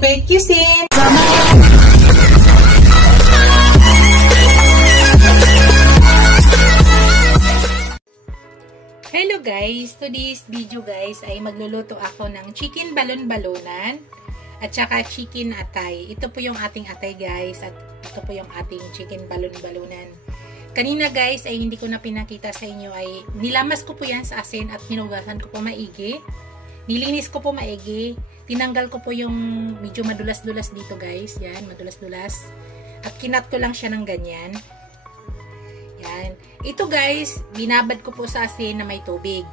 Bird Cuisine! Hello guys! Today's video guys ay magluluto ako ng chicken balon-balonan at saka chicken atay. Ito po yung ating atay guys at ito po yung ating chicken balon-balonan. Kanina guys ay hindi ko na pinakita sa inyo ay nilamas ko po yan sa asin at hinugasan ko po maigi. Nilinis ko po maigi. Tinanggal ko po yung medyo madulas-dulas dito guys. Yan, madulas-dulas. At kinat ko lang siya ng ganyan. Yan. Ito guys, binabad ko po sa asin na may tubig.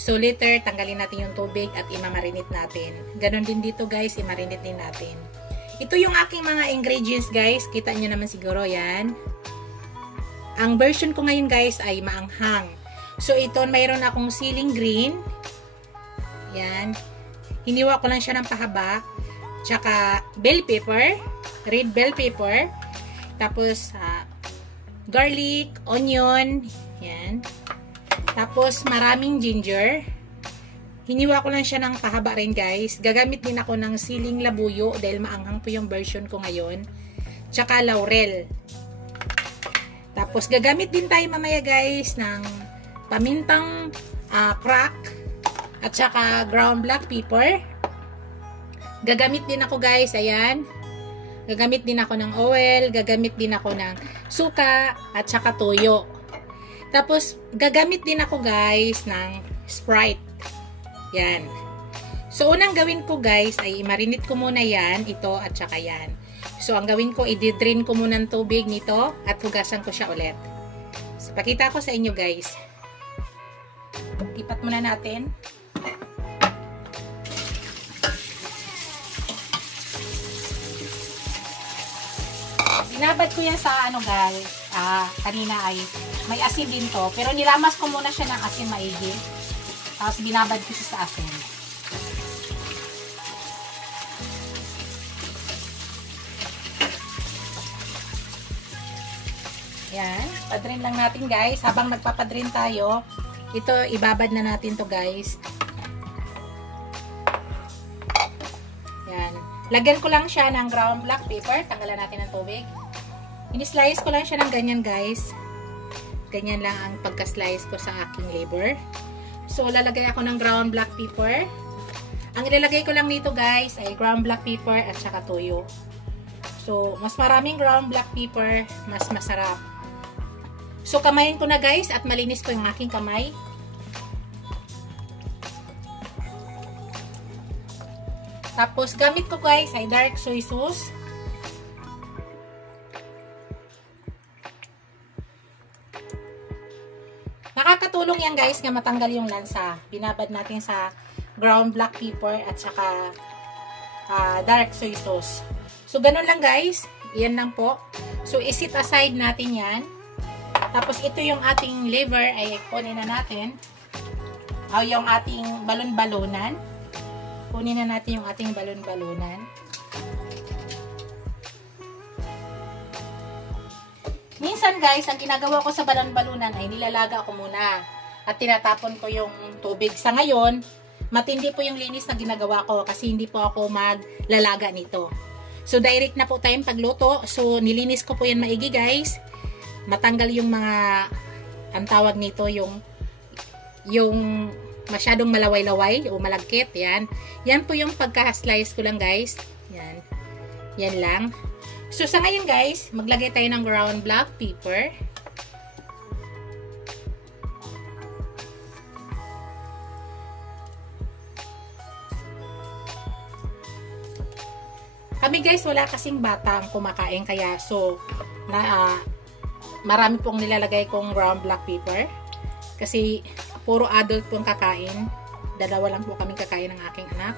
So later, tanggalin natin yung tubig at imamarinate natin. Ganon din dito guys, imarinate din natin. Ito yung aking mga ingredients guys. Kita nyo naman siguro yan. Ang version ko ngayon guys ay maanghang. So ito, mayroon akong ceiling green. Yan. Hiniwa ko lang siya ng pahaba. Tsaka bell pepper. Red bell pepper. Tapos garlic, onion. Yan. Tapos maraming ginger. Hiniwa ko lang siya ng pahaba rin guys. Gagamit din ako ng siling labuyo dahil maanghang po yung version ko ngayon. Tsaka laurel. Tapos gagamit din tayo mamaya guys ng pamintang crack. At saka ground black pepper. Gagamit din ako guys, ayan. Gagamit din ako ng oil, gagamit din ako ng suka, at saka toyo. Tapos, gagamit din ako guys ng Sprite. Yan. So, unang gawin ko guys ay i-marinate ko muna yan, ito at saka yan. So, ang gawin ko, i-drain ko muna ng tubig nito at hugasan ko siya ulit. So, pakita ko sa inyo guys. Ipat muna natin. Binabad ko yan sa ano guys, kanina ay may asin din to. Pero nilamas ko muna siya ng asin maigi. Tapos binabad ko siya sa asin. Yan, padrin lang natin guys. Habang nagpapadrin tayo, ito ibabad na natin to guys. Yan. Lagyan ko lang siya ng ground black pepper. Tanggalan natin ng tubig. Ini-slice ko lang siya ng ganyan guys. Ganyan lang ang pagka-slice ko sa aking labor. So, lalagay ako ng ground black pepper. Ang ilalagay ko lang nito guys ay ground black pepper at saka toyo. So, mas maraming ground black pepper, mas masarap. So, kamayin ko na guys at malinis ko yung aking kamay. Tapos, gamit ko guys ay dark soy sauce. Nakakatulong yan guys nga matanggal yung lansa. Binabad natin sa ground black pepper at saka dark soy sauce. So, ganun lang guys. Yan lang po. So, isit aside natin yan. Tapos, ito yung ating liver ay kunin na natin. O, yung ating balon-balonan. Kunin na natin yung ating balon-balonan. Minsan guys, ang ginagawa ko sa balon-balonan ay nilalaga ko muna. At tinatapon ko yung tubig. Sa ngayon, matindi po yung linis na ginagawa ko kasi hindi po ako maglalaga nito. So, direct na po tayong pagluto. So, nilinis ko po yan maigi guys. Matanggal yung mga, ang tawag nito, yung masyadong malaway-laway o malagkit. Yan. Yan po yung pagka-slice ko lang guys. Yan. Yan lang. So, sa ngayon guys, maglagay tayo ng ground black pepper. Kami guys, wala kasing bata ang kumakain. Kaya, so, marami pong nilalagay kong ground black pepper. Kasi, puro adult pong kakain. Dalawa lang po kaming kakain ng aking anak.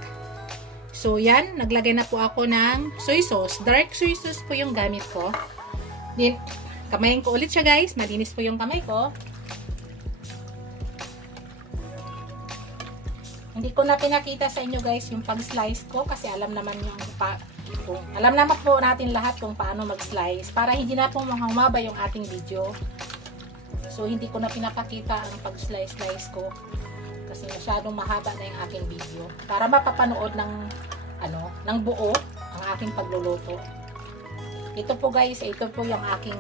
So, yan. Naglagay na po ako ng soy sauce. Dark soy sauce po yung gamit ko. Then, kamayin ko ulit siya guys. Malinis po yung kamay ko. Hindi ko na pinakita sa inyo guys yung pag-slice ko. Kasi alam naman alam naman po natin lahat kung paano mag-slice. Para hindi na po humaba yung ating video. So, hindi ko na pinapakita ang pag-slice ko. Kasi masyadong mahaba na yung aking video. Para mapapanood ng buo. aking pagluluto. Ito po guys, ito po yung aking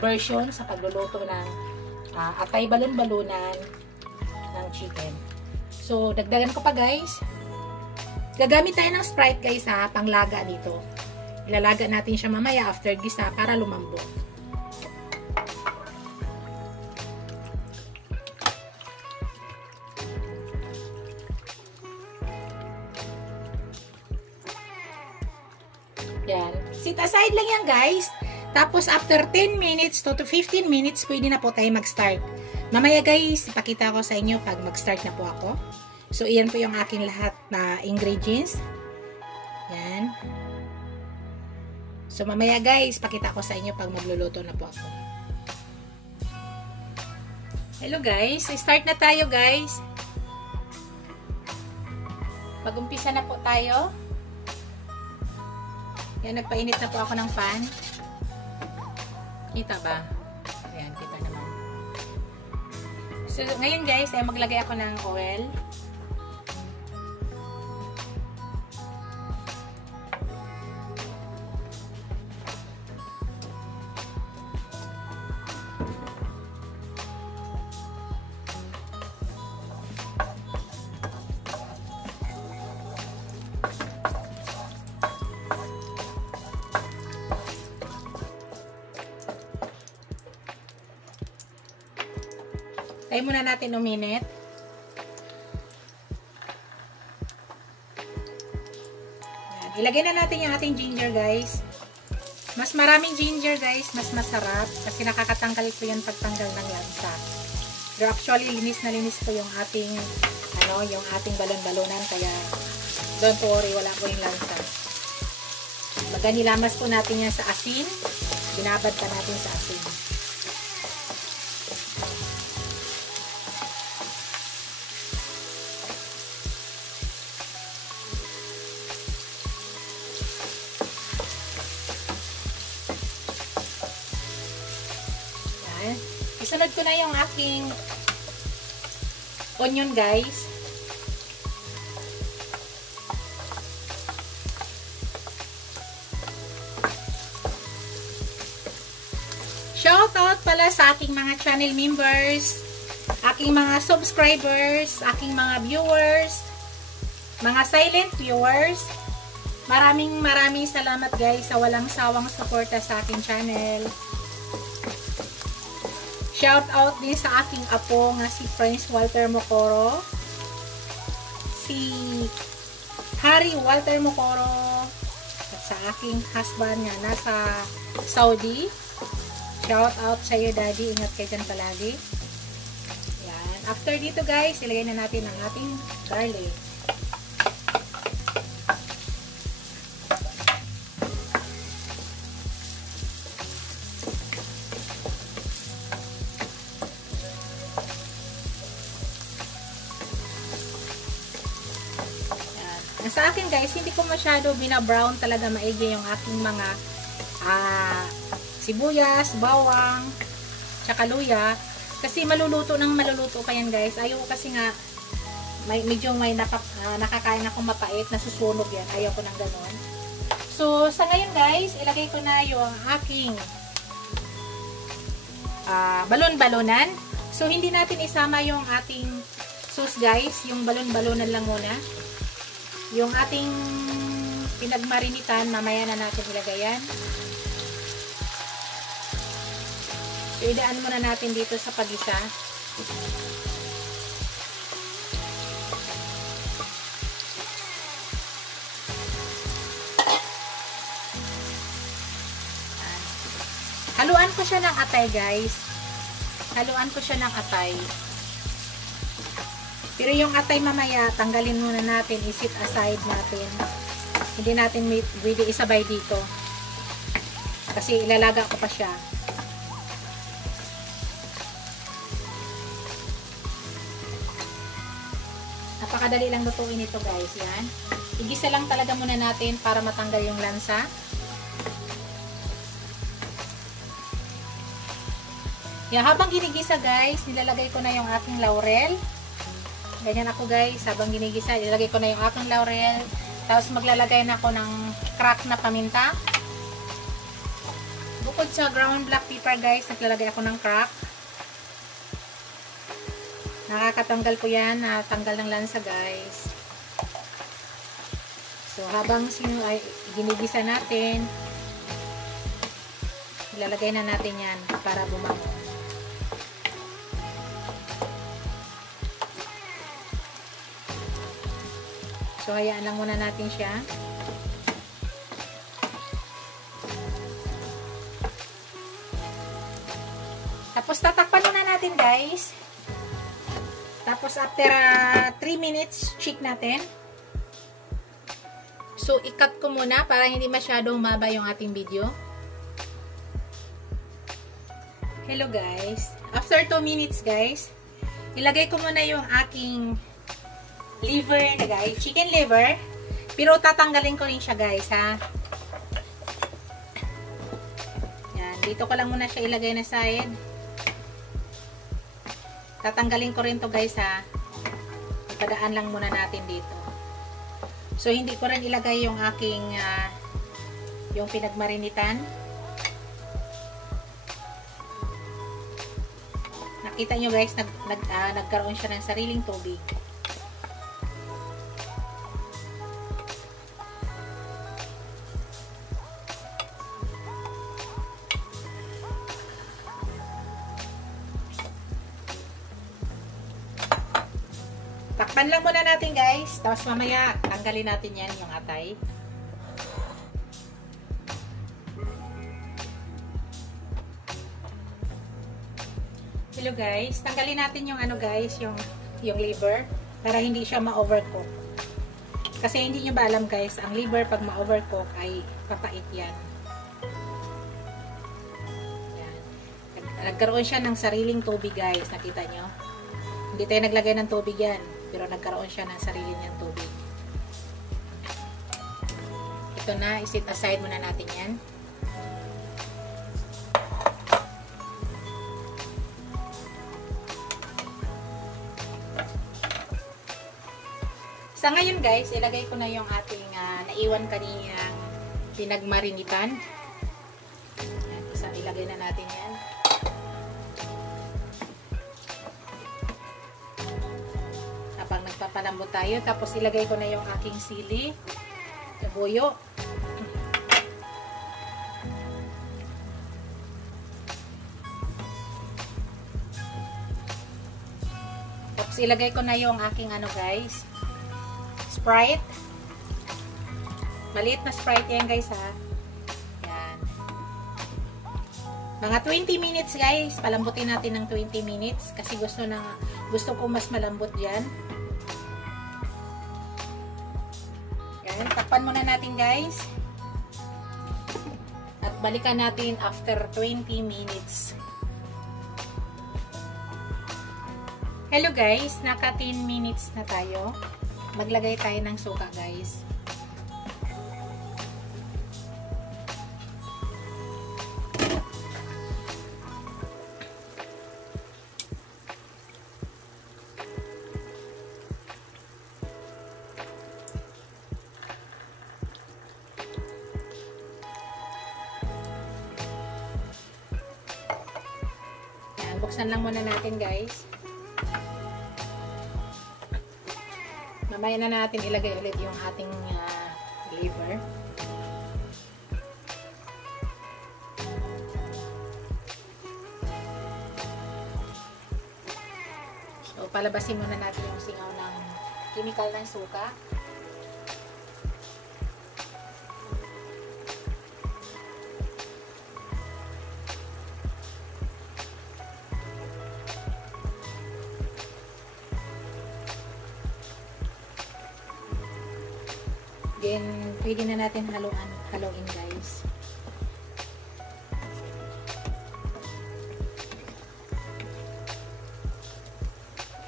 version sa pagluluto ng atay balon-balunan ng chicken. So, dagdagan ko pa guys. Gagamit tayo ng Sprite guys panglaga dito. Ilalaga natin siya mamaya after gisa para lumambot. Yan. Sit aside lang yan guys. Tapos after 10 minutes to 15 minutes, pwede na po tayo mag-start. Mamaya guys, ipakita ko sa inyo pag mag-start na po ako. So, iyan po yung aking lahat na ingredients. Yan. So, mamaya guys, pakita ko sa inyo pag magluluto na po ako. Hello guys, start na tayo guys. Pag-umpisa na po tayo. Yan, nagpainit na po ako ng pan. Kita ba? Ayan, kita naman. So, ngayon guys, ay maglagay ako ng oil. Tayo muna natin uminit. Ayan. Ilagay na natin yung ating ginger guys. Mas maraming ginger guys, mas masarap. Kasi nakakatanggal po yan pagtanggal ng lansa. Pero actually, linis na linis po yung ating, yung ating balon-balonan. Kaya, don't worry, wala po yung lansa. Baga nilamas po natin yan sa asin. Binabad pa natin sa asin. Isunod ko na yung aking onion guys. Shout out pala sa aking mga channel members, aking mga subscribers, aking mga viewers, mga silent viewers. Maraming salamat guys sa walang sawang suporta sa aking channel. Shout out din sa aking apo nga si Prince Walter Mocoro, si Harry Walter Mocoro, at sa aking husband nga nasa Saudi. Shout out sa iyo daddy, ingat kayo dyan palagi. Yan. After dito guys, ilagay na natin ang ating garlic. Sa akin guys, hindi ko masyado binabrown talaga maigi yung aking mga sibuyas, bawang, tsaka luya. Kasi maluluto pa yan guys. Ayaw kasi nga, medyo may nakakain akong mapait, nasusunog yan. Ayaw ko ng ganon. So, sa ngayon guys, ilagay ko na yung aking balon-balonan. So, hindi natin isama yung ating sauce guys. Yung balon-balonan lang muna. Yung ating pinagmarinitan, mamaya na natin ilagay yan. So, idaan muna natin dito sa pag-isa. Haluan ko siya ng atay guys. Haluan ko siya ng atay. Pero yung atay mamaya, tanggalin muna natin, isit aside natin. Hindi natin pwede isabay dito. Kasi ilalaga ko pa siya. Napakadali lang lutuin ito guys. Yan. Igisa lang talaga muna natin para matanggal yung lansa. Yan, habang ginigisa guys, nilalagay ko na yung aking laurel. Ganyan ako guys, habang ginigisa, ilagay ko na yung aking laurel. Tapos maglalagay na ako ng crack na paminta. Bukod sa ground black pepper guys, naglalagay ako ng crack. Nakakatanggal po yan, natanggal ng lansa guys. So habang ginigisa natin, ilalagay na natin yan para bumango. So hayaan lang muna natin siya. Tapos tatakpan muna natin guys. Tapos after 3 minutes, check natin. So i-cut ko muna para hindi masyadong maba yung ating video. Hello guys. After 2 minutes guys, ilagay ko muna yung aking liver na guys. Chicken liver. Pero tatanggalin ko rin siya guys ha. Yan. Dito ko lang muna siya ilagay na side. Tatanggalin ko rin to guys ha. Ipadaan lang muna natin dito. So hindi ko rin ilagay yung aking yung pinagmarinitan. Nakita nyo guys, nagkaroon siya ng sariling tubig. Takpan lang muna natin guys. Tapos mamaya tanggalin natin yan yung atay. Hello guys. Tanggalin natin yung ano guys, yung liver para hindi siya ma-overcook. Kasi hindi nyo ba alam guys, ang liver pag ma-overcook ay papait yan. Yan. Nagkaroon siya ng sariling tubig guys. Nakita nyo? Hindi tayo naglagay ng tubig yan. Pero nagkaroon siya ng sarili niyang tubig. Ito na, isit aside muna natin yan. Sa ngayon guys, ilagay ko na yung ating naiwan kaninang pinagmarinitan. Yan, ilagay na natin yan. Habang nagpapalambot tayo, tapos ilagay ko na yung aking sili, labuyo. Tapos ilagay ko na yung aking ano guys, Sprite. Maliit na Sprite yan guys ha. Yan. Mga 20 minutes guys, palambutin natin ng 20 minutes kasi gusto ko mas malambot diyan. Yan, takpan muna natin guys. At balikan natin after 20 minutes. Hello guys, naka 10 minutes na tayo. Maglagay tayo ng suka guys. Buksan lang muna natin guys. Mamaya na natin ilagay ulit yung ating liver. So palabasin muna natin yung singaw ng chemical ng suka. Then, pwede na natin haluin guys.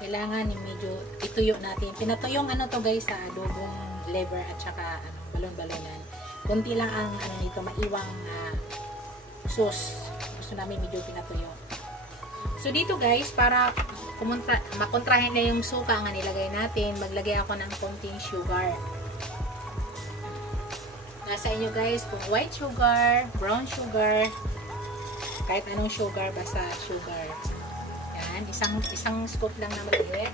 Kailangan medyo ituyo natin. Pinatuyong ano to guys sa adobong liver at saka balon-balonan. Kunti lang ang nito, maiwang sauce. Gusto namin medyo pinatuyo. So dito guys, para makontrahin na yung suka nga nilagay natin, maglagay ako ng konting sugar. Nasa inyo guys kung white sugar, brown sugar, kahit anong sugar, basta sugar. Yan, isang scoop lang na maliit.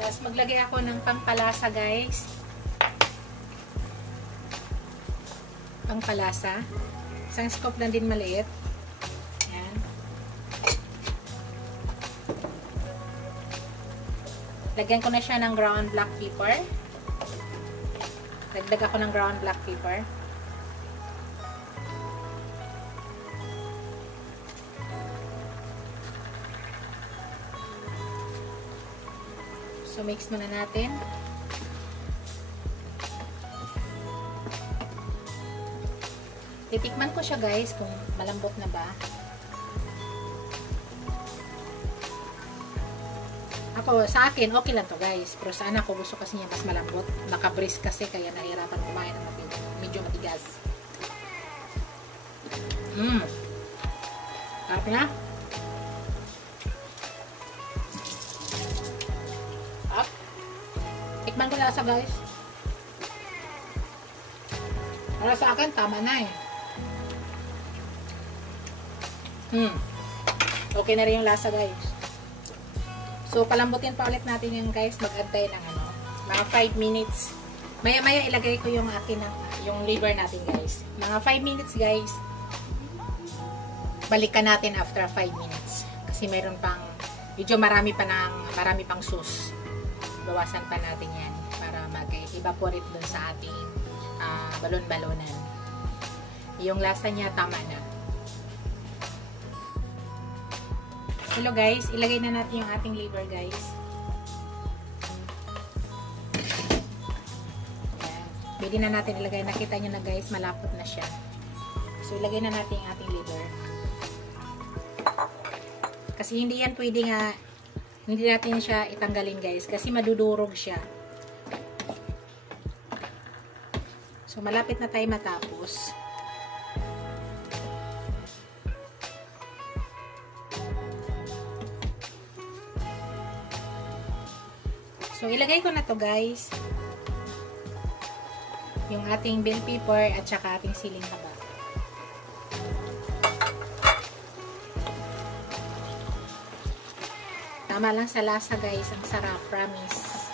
Tapos maglagay ako ng pampalasa guys. Pampalasa. Isang scoop lang din maliit. Yan. Lagyan ko na siya ng ground black pepper. Dagdag ako ng ground black pepper. So, mix muna natin. Titikman ko siya guys kung malambot na ba. Ako, sa akin, okay lang to guys. Pero sa anak ko, gusto kasi niya mas malambot. Nakabris kasi, kaya nahirapan kumain ng medyo matigas. Sarap na. Up. Tikman ko lasa guys. Para sa akin, tama na eh. Okay na rin yung lasa guys. So, palambutin pa ulit natin yung guys. Mag-add ng mga 5 minutes. Maya-maya ilagay ko yung yung liver natin guys. Mga 5 minutes guys. Balikan natin after 5 minutes. Kasi meron pang, medyo marami pang sauce. Bawasan pa natin yan para mag-evaporate dun sa ating balon-balonan. Yung lasa niya tama na. Hello guys, ilagay na natin yung ating liver guys. Ayan. Pwede na natin ilagay. Nakita nyo na guys, malapot na siya. So ilagay na natin yung ating liver. Kasi hindi yan pwede nga, hindi natin siya itanggalin guys. Kasi madudurog siya. So malapit na tayo matapos. So, ilagay ko na to guys. Yung ating bell pepper at saka ating siling haba. Tama lang sa lasa guys. Ang sarap. Promise.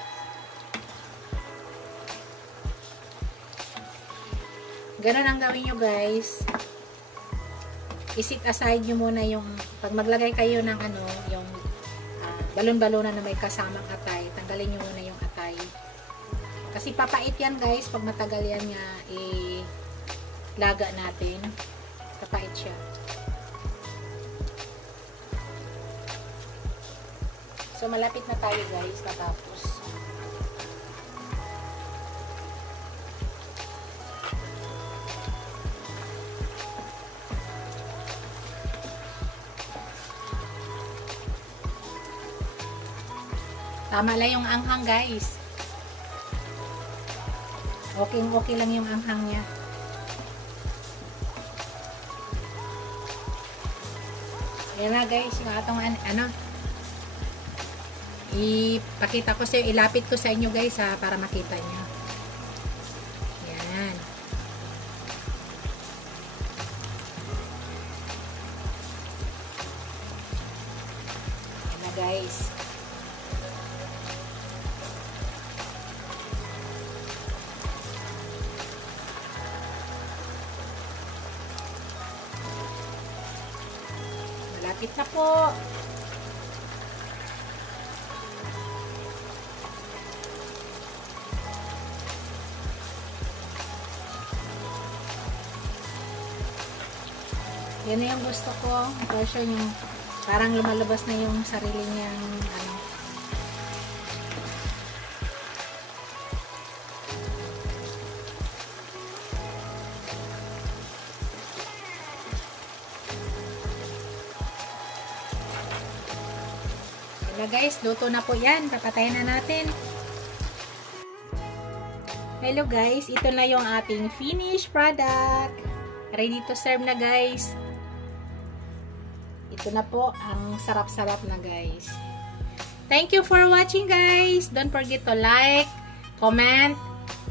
Ganun ang gawin nyo guys. I-set aside nyo muna yung pag maglagay kayo ng yung balon-balonan na may kasamang atay, tanggalin nyo muna yung atay. Kasi papait yan guys, pag matagal yan nga laga natin. Papait siya. So malapit na tayo guys, matapos. Tama lang yung anghang guys. Okay lang yung anghang niya. Ayan na guys, yung atong ipakita ko sa iyo, ilapit ko sa inyo guys para makita nyo. Ayan. Ayan na guys. Malapit na po. Yan na yung gusto ko. Version yung parang lumalabas na yung sarili niyang guys, luto na po yan. Papatayin na natin. Hello guys, ito na yung ating finished product. Ready to serve na guys. Ito na po ang sarap-sarap na guys. Thank you for watching guys. Don't forget to like, comment,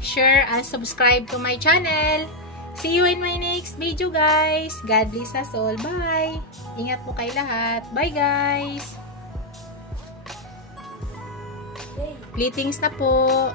share, and subscribe to my channel. See you in my next video, guys. God bless us all. Bye! Ingat po kayo lahat. Bye, guys! Pleatings na po.